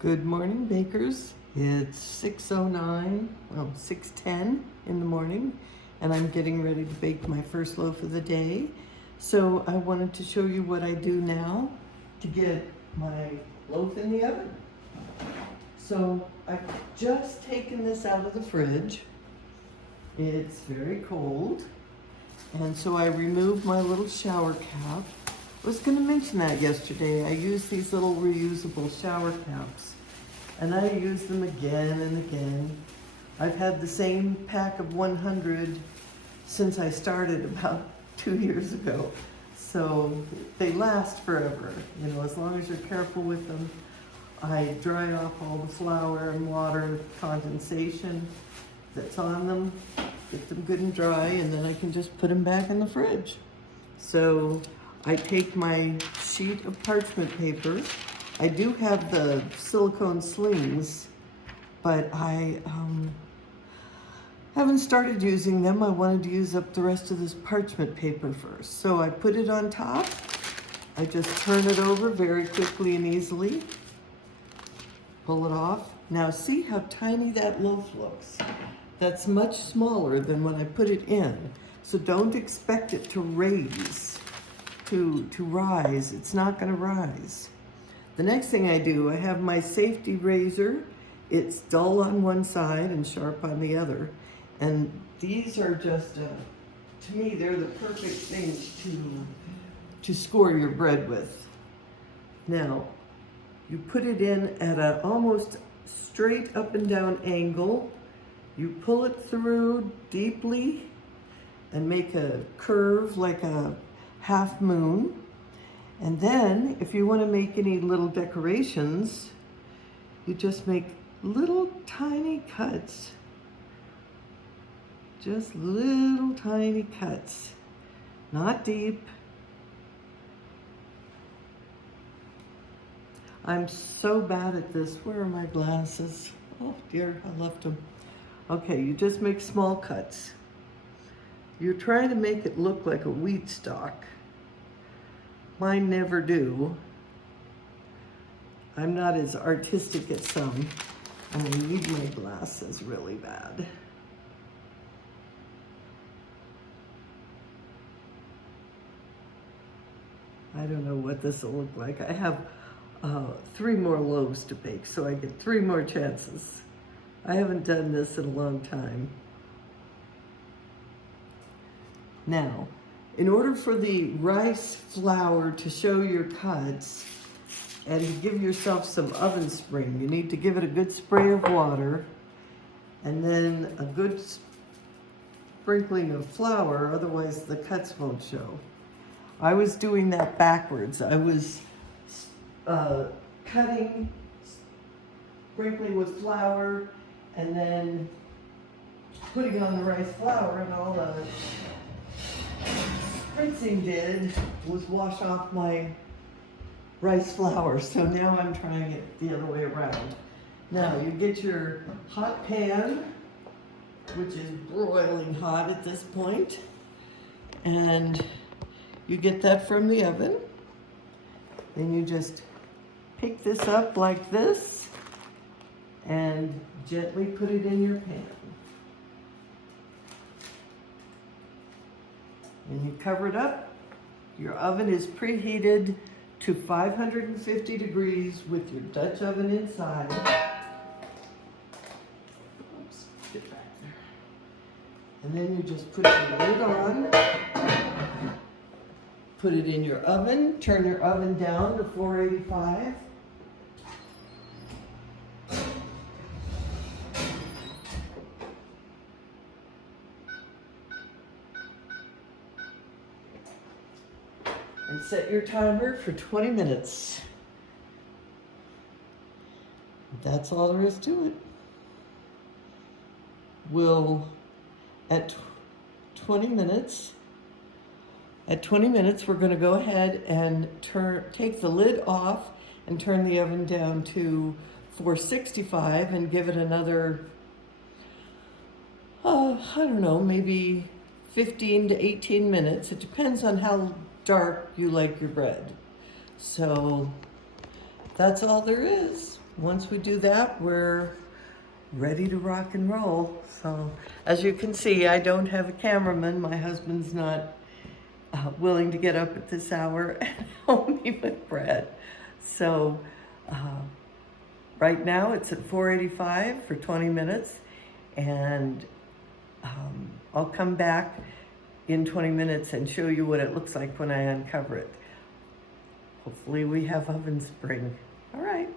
Good morning, bakers. It's 6:09, well, 6:10 in the morning, and I'm getting ready to bake my first loaf of the day. So I wanted to show you what I do now to get my loaf in the oven. So I've just taken this out of the fridge. It's very cold. And so I removed my little shower cap. I was going to mention that yesterday. I use these little reusable shower caps, and I use them again and again. I've had the same pack of 100 since I started about 2 years ago. So they last forever, as long as you're careful with them. I dry off all the flour and water condensation that's on them, get them good and dry, and then I can just put them back in the fridge. So I take my sheet of parchment paper. I do have the silicone slings, but I haven't started using them. I wanted to use up the rest of this parchment paper first. So I put it on top. I just turn it over very quickly and easily. Pull it off. Now see how tiny that loaf looks. That's much smaller than when I put it in. So don't expect it to rise. It's not gonna rise. The next thing I do, I have my safety razor. It's dull on one side and sharp on the other. And these are just, to me, they're the perfect things to score your bread with. Now, you put it in at an almost straight up and down angle. You pull it through deeply and make a curve like a half moon. And then if you want to make any little decorations, you just make little tiny cuts. Just little tiny cuts, not deep. I'm so bad at this. Where are my glasses? Oh dear, I left them. Okay, you just make small cuts. You're trying to make it look like a wheat stalk. Mine never do. I'm not as artistic as some, and I need my glasses really bad. I don't know what this will look like. I have 3 more loaves to bake, so I get 3 more chances. I haven't done this in a long time. Now, in order for the rice flour to show your cuts and to give yourself some oven spring, you need to give it a good spray of water and then a good sprinkling of flour, otherwise the cuts won't show. I was doing that backwards. I was cutting, sprinkling with flour, and then putting on the rice flour, and all the spritzing did was wash off my rice flour. So now I'm trying it the other way around. Now you get your hot pan, which is broiling hot at this point, and you get that from the oven. Then you just pick this up like this and gently put it in your pan. And you cover it up. Your oven is preheated to 550 degrees with your Dutch oven inside. Oops, get back there. And then you just put your lid on. Put it in your oven, turn your oven down to 485. And set your timer for 20 minutes. That's all there is to it. At 20 minutes, we're going to go ahead and take the lid off and turn the oven down to 465 and give it another, I don't know, maybe 15 to 18 minutes. It depends on how dark you like your bread. So that's all there is. once we do that, we're ready to rock and roll. So as you can see, I don't have a cameraman. My husband's not willing to get up at this hour and help me with bread. So right now it's at 485 for 20 minutes, and I'll come back in 20 minutes and show you what it looks like when I uncover it. Hopefully we have oven spring. All right.